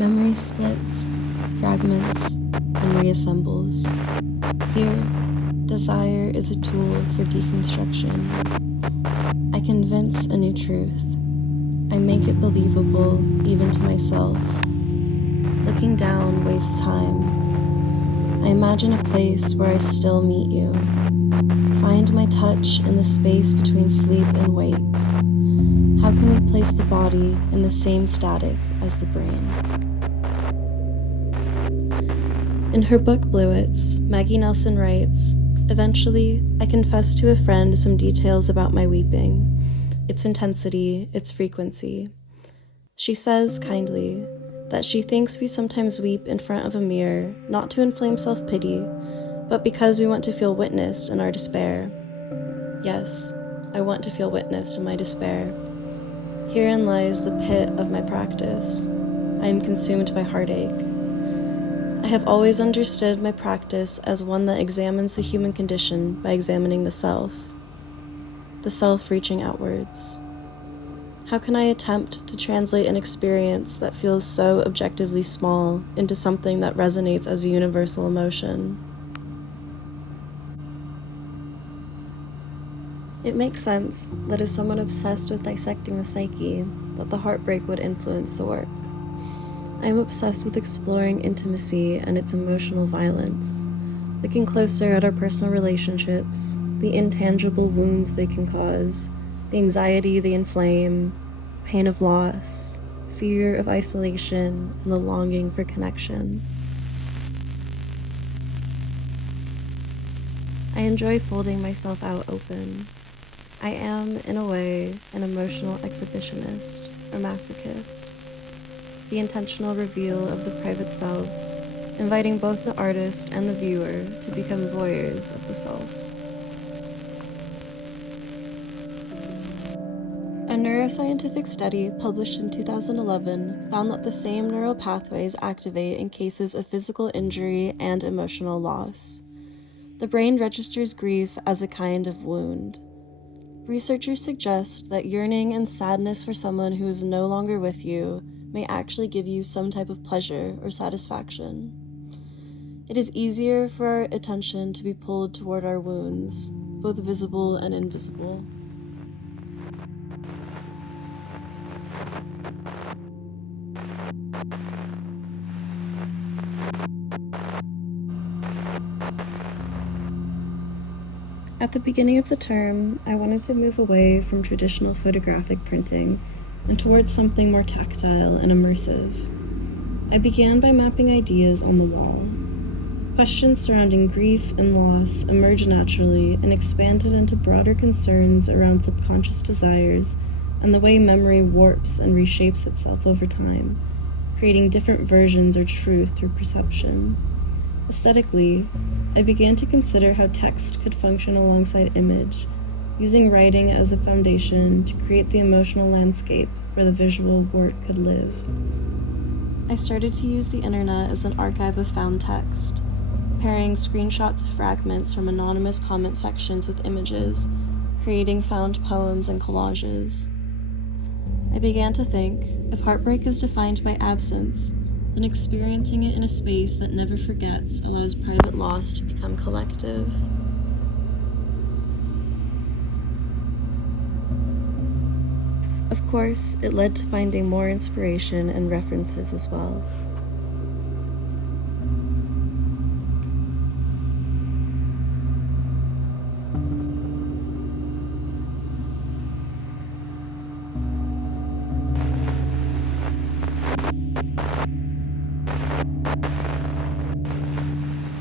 Memory splits, fragments, and reassembles. Here, desire is a tool for deconstruction. I convince a new truth. I make it believable, even to myself. Looking down wastes time. I imagine a place where I still meet you. Find my touch in the space between sleep and wake. How can we place the body in the same static as the brain? In her book Bluets, Maggie Nelson writes, "Eventually, I confessed to a friend some details about my weeping, its intensity, its frequency. She says, kindly, that she thinks we sometimes weep in front of a mirror, not to inflame self-pity, but because we want to feel witnessed in our despair. Yes, I want to feel witnessed in my despair. Herein lies the pit of my practice. I am consumed by heartache. I have always understood my practice as one that examines the human condition by examining the self reaching outwards. How can I attempt to translate an experience that feels so objectively small into something that resonates as a universal emotion? It makes sense that as someone obsessed with dissecting the psyche, that the heartbreak would influence the work. I am obsessed with exploring intimacy and its emotional violence, looking closer at our personal relationships, the intangible wounds they can cause, the anxiety they inflame, pain of loss, fear of isolation, and the longing for connection. I enjoy folding myself out open. I am, in a way, an emotional exhibitionist or masochist. The intentional reveal of the private self, inviting both the artist and the viewer to become voyeurs of the self. A neuroscientific study published in 2011 found that the same neural pathways activate in cases of physical injury and emotional loss. The brain registers grief as a kind of wound. Researchers suggest that yearning and sadness for someone who is no longer with you may actually give you some type of pleasure or satisfaction. It is easier for our attention to be pulled toward our wounds, both visible and invisible. At the beginning of the term, I wanted to move away from traditional photographic printing and towards something more tactile and immersive. I began by mapping ideas on the wall. Questions surrounding grief and loss emerged naturally and expanded into broader concerns around subconscious desires and the way memory warps and reshapes itself over time, creating different versions or truth through perception. Aesthetically, I began to consider how text could function alongside image, using writing as a foundation to create the emotional landscape where the visual work could live. I started to use the internet as an archive of found text, pairing screenshots of fragments from anonymous comment sections with images, creating found poems and collages. I began to think, if heartbreak is defined by absence, then experiencing it in a space that never forgets allows private loss to become collective. Of course, it led to finding more inspiration and references as well.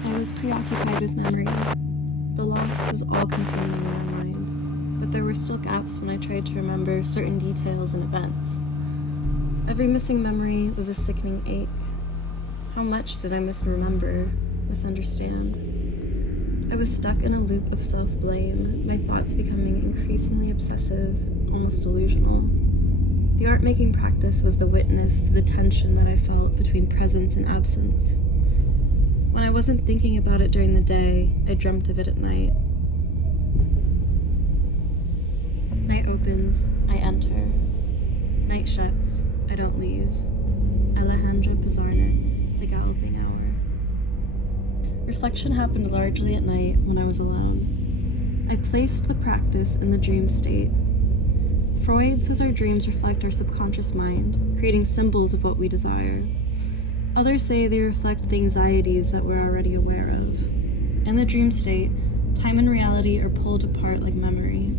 I was preoccupied with memory. The loss was all-consuming in my mind, but there were still gaps when I tried to remember certain details and events. Every missing memory was a sickening ache. How much did I misunderstand? I was stuck in a loop of self-blame, my thoughts becoming increasingly obsessive, almost delusional. The art-making practice was the witness to the tension that I felt between presence and absence. When I wasn't thinking about it during the day, I dreamt of it at night. Night opens, I enter. Night shuts, I don't leave. Alejandra Pizarnik, The Galloping Hour. Reflection happened largely at night when I was alone. I placed the practice in the dream state. Freud says our dreams reflect our subconscious mind, creating symbols of what we desire. Others say they reflect the anxieties that we're already aware of. In the dream state, time and reality are pulled apart like memory.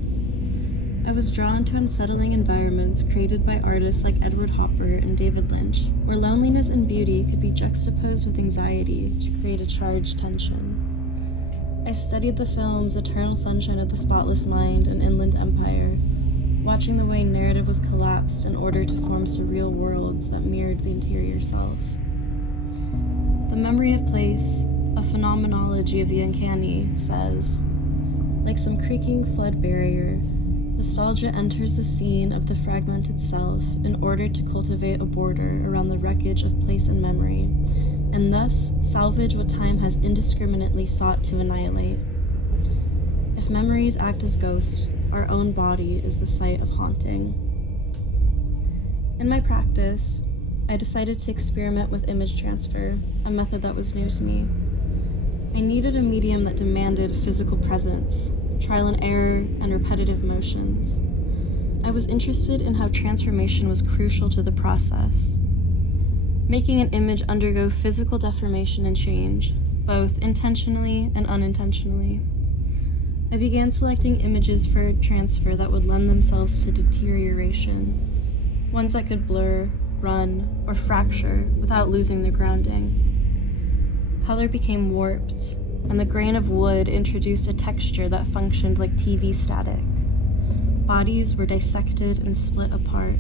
I was drawn to unsettling environments created by artists like Edward Hopper and David Lynch, where loneliness and beauty could be juxtaposed with anxiety to create a charged tension. I studied the films Eternal Sunshine of the Spotless Mind and Inland Empire, watching the way narrative was collapsed in order to form surreal worlds that mirrored the interior self. The memory of place, a phenomenology of the uncanny, says, like some creaking flood barrier, nostalgia enters the scene of the fragmented self in order to cultivate a border around the wreckage of place and memory, and thus salvage what time has indiscriminately sought to annihilate. If memories act as ghosts, our own body is the site of haunting. In my practice, I decided to experiment with image transfer, a method that was new to me. I needed a medium that demanded physical presence, trial and error, and repetitive motions. I was interested in how transformation was crucial to the process. Making an image undergo physical deformation and change, both intentionally and unintentionally. I began selecting images for transfer that would lend themselves to deterioration, ones that could blur, run, or fracture without losing their grounding. Color became warped, and the grain of wood introduced a texture that functioned like TV static. Bodies were dissected and split apart.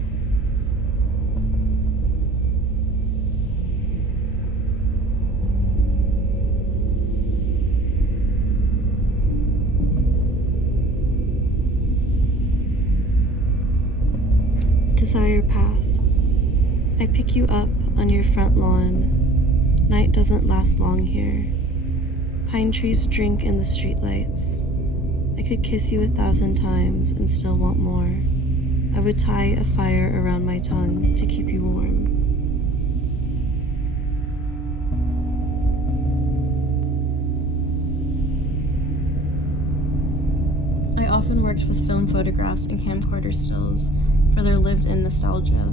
Desire path. I pick you up on your front lawn. Night doesn't last long here. Pine trees drink in the streetlights. I could kiss you 1,000 times and still want more. I would tie a fire around my tongue to keep you warm. I often worked with film photographs and camcorder stills for their lived-in nostalgia.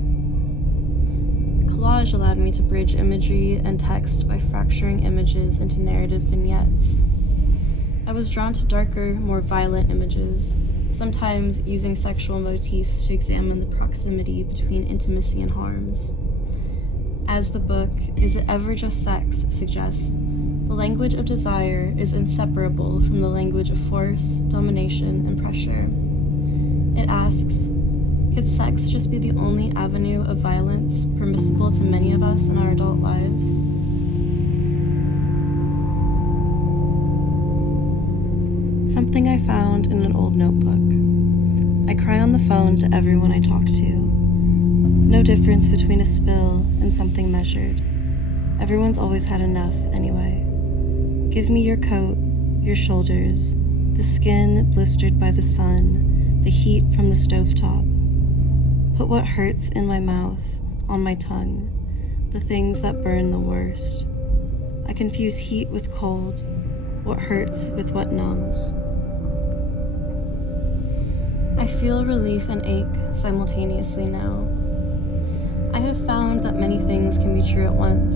Collage allowed me to bridge imagery and text by fracturing images into narrative vignettes. I was drawn to darker, more violent images, sometimes using sexual motifs to examine the proximity between intimacy and harms. As the book, Is It Ever Just Sex, suggests, the language of desire is inseparable from the language of force, domination, and pressure. It asks, could sex just be the only avenue of violence permissible to many of us in our adult lives? Something I found in an old notebook. I cry on the phone to everyone I talk to. No difference between a spill and something measured. Everyone's always had enough anyway. Give me your coat, your shoulders, the skin blistered by the sun, the heat from the stovetop. Put what hurts in my mouth, on my tongue, the things that burn the worst. I confuse heat with cold, what hurts with what numbs. I feel relief and ache simultaneously now. I have found that many things can be true at once.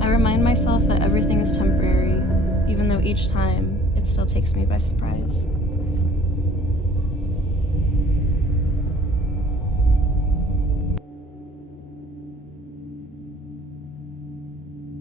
I remind myself that everything is temporary, even though each time it still takes me by surprise.